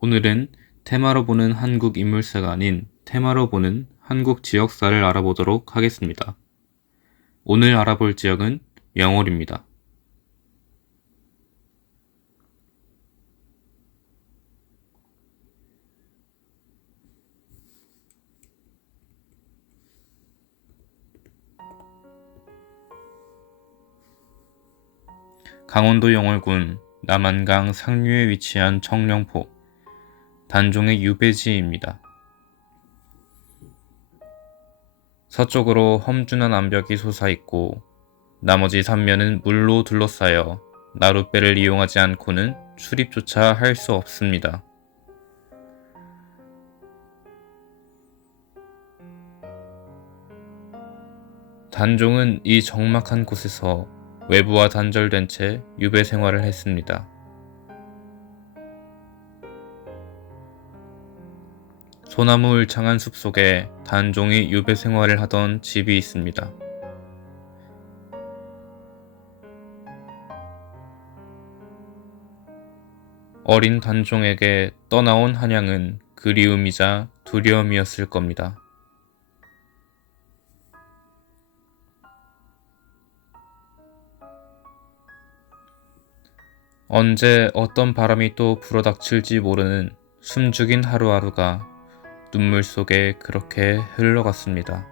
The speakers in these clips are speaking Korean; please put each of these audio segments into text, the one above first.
오늘은 테마로 보는 한국 인물사가 아닌 테마로 보는 한국 지역사를 알아보도록 하겠습니다. 오늘 알아볼 지역은 영월입니다. 강원도 영월군 남한강 상류에 위치한 청령포, 단종의 유배지입니다. 서쪽으로 험준한 암벽이 솟아있고 나머지 3면은 물로 둘러싸여 나룻배를 이용하지 않고는 출입조차 할 수 없습니다. 단종은 이 적막한 곳에서 외부와 단절된 채 유배 생활을 했습니다. 소나무 울창한 숲속에 단종이 유배 생활을 하던 집이 있습니다. 어린 단종에게 떠나온 한양은 그리움이자 두려움이었을 겁니다. 언제 어떤 바람이 또 불어닥칠지 모르는 숨죽인 하루하루가 눈물 속에 그렇게 흘러갔습니다.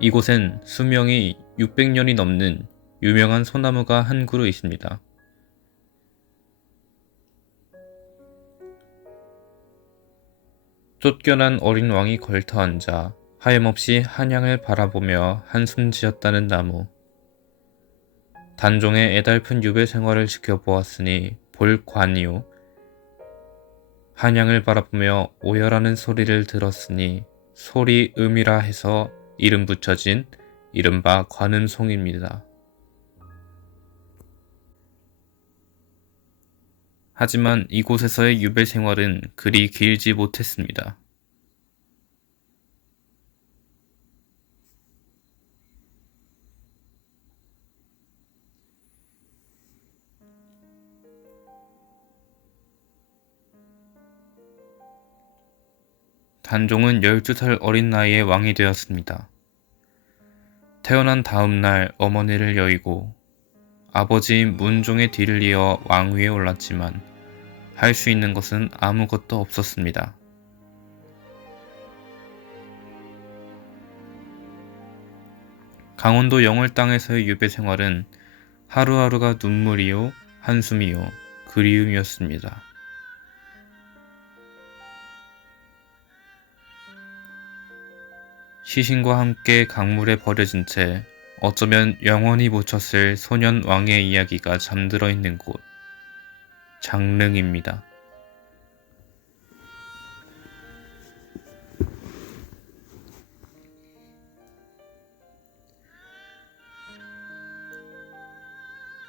이곳엔 수명이 600년이 넘는 유명한 소나무가 한 그루 있습니다. 쫓겨난 어린 왕이 걸터앉아 하염없이 한양을 바라보며 한숨 지었다는 나무. 단종의 애달픈 유배 생활을 지켜보았으니 볼 관이요. 한양을 바라보며 오열하는 소리를 들었으니 소리음이라 해서 이름 붙여진 이른바 관음송입니다. 하지만 이곳에서의 유배 생활은 그리 길지 못했습니다. 단종은 12살 어린 나이에 왕이 되었습니다. 태어난 다음 날 어머니를 여의고 아버지인 문종의 뒤를 이어 왕위에 올랐지만 할 수 있는 것은 아무것도 없었습니다. 강원도 영월 땅에서의 유배 생활은 하루하루가 눈물이요, 한숨이요, 그리움이었습니다. 시신과 함께 강물에 버려진 채 어쩌면 영원히 묻혔을 소년 왕의 이야기가 잠들어 있는 곳, 장릉입니다.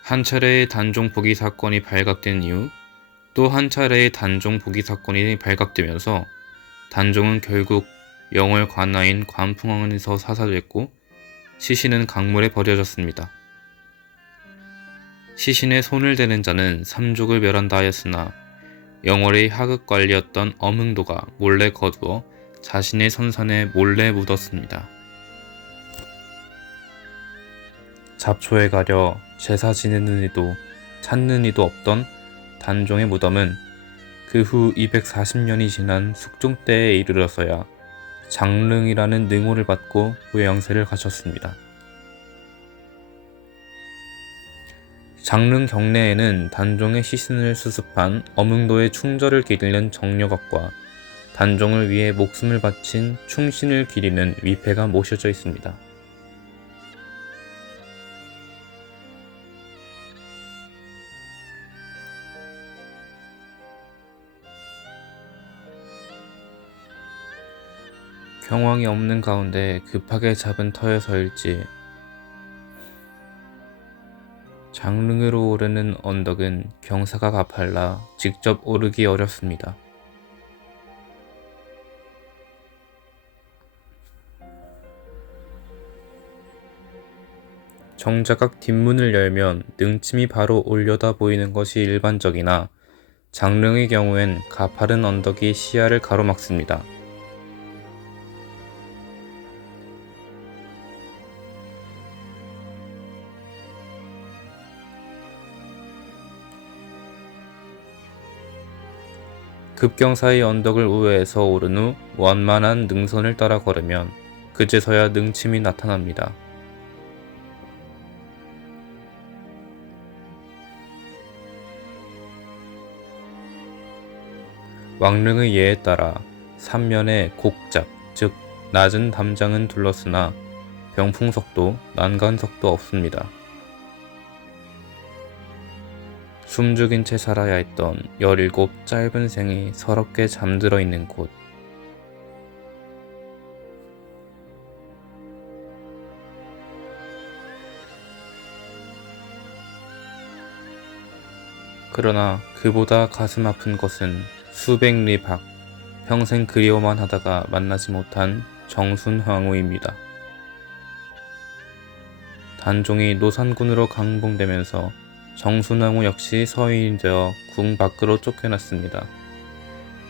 한 차례의 단종 포기 사건이 발각된 이후 또 한 차례의 단종 포기 사건이 발각되면서 단종은 결국 영월 관하인 관풍원에서 사살됐고 시신은 강물에 버려졌습니다. 시신에 손을 대는 자는 삼족을 멸한다 하였으나 영월의 하급관리였던 엄흥도가 몰래 거두어 자신의 선산에 몰래 묻었습니다. 잡초에 가려 제사 지내는 이도 찾는 이도 없던 단종의 무덤은 그 후 240년이 지난 숙종 때에 이르러서야 장릉이라는 능호를 받고 모양새를 갖췄습니다. 장릉 경내에는 단종의 시신을 수습한 엄흥도의 충절을 기리는 정력업과 단종을 위해 목숨을 바친 충신을 기리는 위패가 모셔져 있습니다. 경황이 없는 가운데 급하게 잡은 터여서일지 장릉으로 오르는 언덕은 경사가 가팔라 직접 오르기 어렵습니다. 정자각 뒷문을 열면 능침이 바로 올려다 보이는 것이 일반적이나 장릉의 경우엔 가파른 언덕이 시야를 가로막습니다. 급경사의 언덕을 우회해서 오른 후 완만한 능선을 따라 걸으면 그제서야 능침이 나타납니다. 왕릉의 예에 따라 삼면에 곡작, 즉 낮은 담장은 둘렀으나 병풍석도 난간석도 없습니다. 숨죽인 채 살아야 했던 17 짧은 생이 서럽게 잠들어 있는 곳. 그러나 그보다 가슴 아픈 것은 수백 리 밖, 평생 그리워만 하다가 만나지 못한 정순황후입니다. 단종이 노산군으로 강봉되면서 정순황후 역시 서인이 되어 궁 밖으로 쫓겨났습니다.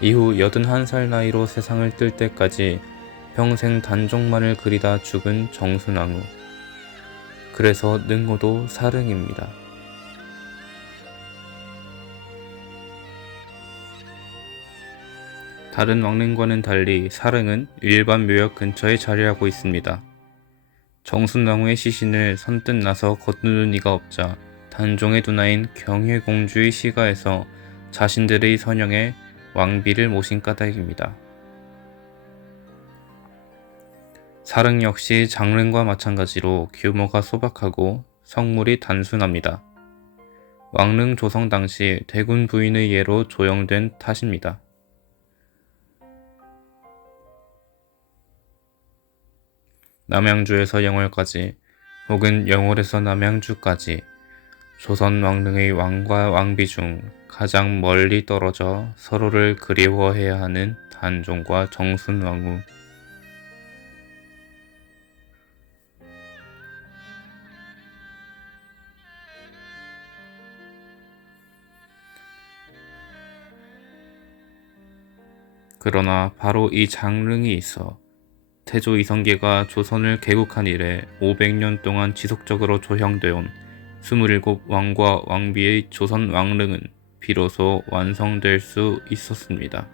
이후 81살 나이로 세상을 뜰 때까지 평생 단종만을 그리다 죽은 정순황후. 그래서 능호도 사릉입니다. 다른 왕릉과는 달리 사릉은 일반 묘역 근처에 자리하고 있습니다. 정순왕후의 시신을 선뜻 나서 거두는 이가 없자 단종의 누나인 경혜공주의 시가에서 자신들의 선영에 왕비를 모신 까닭입니다. 사릉 역시 장릉과 마찬가지로 규모가 소박하고 성물이 단순합니다. 왕릉 조성 당시 대군 부인의 예로 조형된 탓입니다. 남양주에서 영월까지 혹은 영월에서 남양주까지 조선 왕릉의 왕과 왕비 중 가장 멀리 떨어져 서로를 그리워해야 하는 단종과 정순왕후. 그러나 바로 이 장릉이 있어 태조 이성계가 조선을 개국한 이래 500년 동안 지속적으로 조형되어 온 27 왕과 왕비의 조선 왕릉은 비로소 완성될 수 있었습니다.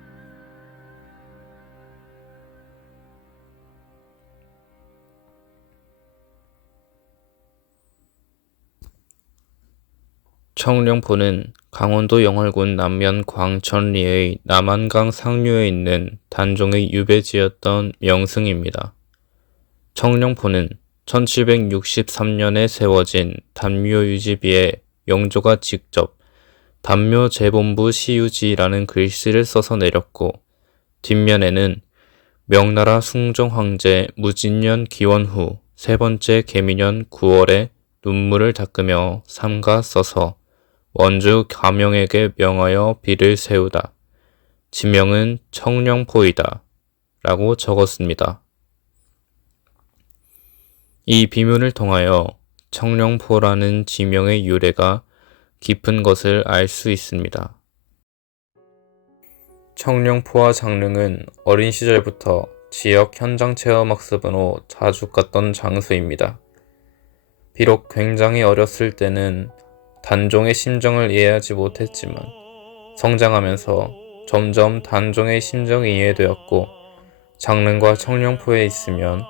청룡포는 강원도 영월군 남면 광천리의 남한강 상류에 있는 단종의 유배지였던 명승입니다. 청룡포는 1763년에 세워진 단묘 유지비에 영조가 직접 단묘 재본부 시유지라는 글씨를 써서 내렸고, 뒷면에는 명나라 숭종 황제 무진년 기원 후 세 번째 개미년 9월에 눈물을 닦으며 삼가 써서 원주 가명에게 명하여 비를 세우다. 지명은 청룡포이다. 라고 적었습니다. 이 비문을 통하여 청룡포라는 지명의 유래가 깊은 것을 알 수 있습니다. 청룡포와 장릉은 어린 시절부터 지역 현장 체험 학습으로 자주 갔던 장소입니다. 비록 굉장히 어렸을 때는 단종의 심정을 이해하지 못했지만 성장하면서 점점 단종의 심정이 이해되었고, 장릉과 청룡포에 있으면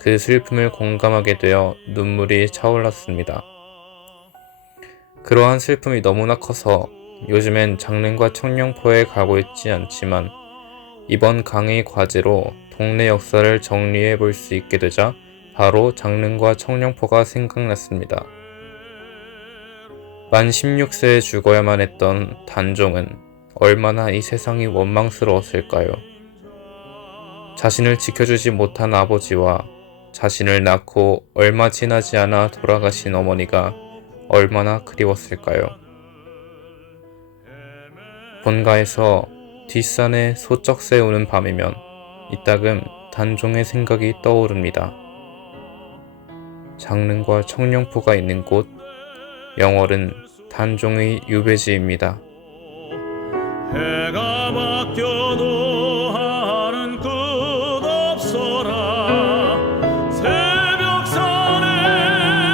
그 슬픔을 공감하게 되어 눈물이 차올랐습니다. 그러한 슬픔이 너무나 커서 요즘엔 장릉과 청룡포에 가고 있지 않지만 이번 강의 과제로 동네 역사를 정리해 볼 수 있게 되자 바로 장릉과 청룡포가 생각났습니다. 만 16세에 죽어야만 했던 단종은 얼마나 이 세상이 원망스러웠을까요? 자신을 지켜주지 못한 아버지와 자신을 낳고 얼마 지나지 않아 돌아가신 어머니가 얼마나 그리웠을까요? 본가에서 뒷산에 소쩍새 우는 밤이면 이따금 단종의 생각이 떠오릅니다. 장릉과 청룡포가 있는 곳, 영월은 단종의 유배지입니다. 해가 바뀌어도 하는 끝 없어라. 새벽산에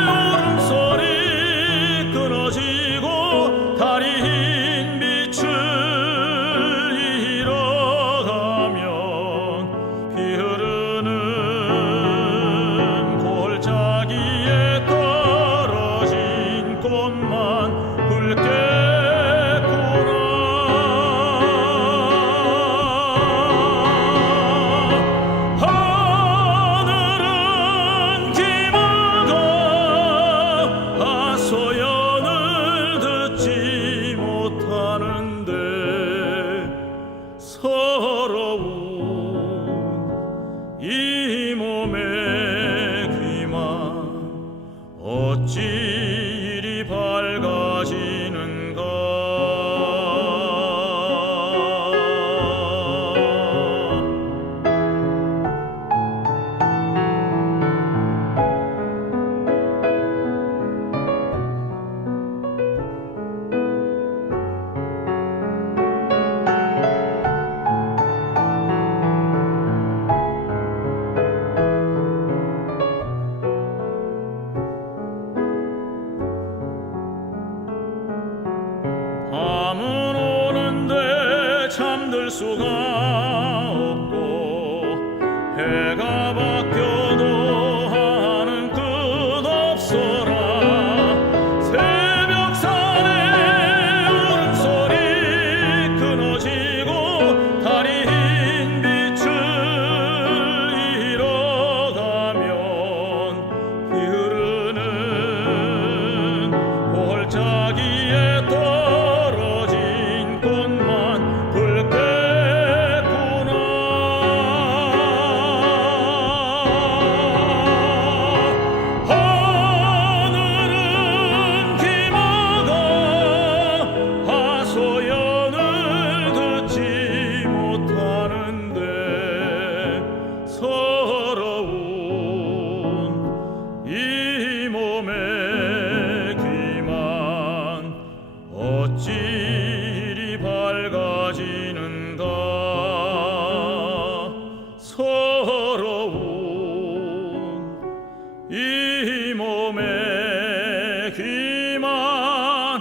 울음소리 끊어지고 달이 흰 빛을 잃어가면 피 흐르는 골짜기에 떨어진 꽃만 붉게 소연을 듣지 못하는데 서러운 이 몸의 귀만 어찌 이리 밝아지는가. 밤은 오는데 잠들 수가 없고 해가 바뀌어도 하는 끝 없어라. 새벽산에 울음소리 끊어지고 달이 흰 빛을 잃어가면 피 흐르는 골짜기에 꽃만 붉겠구나. 하늘은 기마가 하소연을 듣지 못하는데 서러운 이 몸의 귀만 어찌 이리 밝아지는가. 서러운 이 몸의 귀만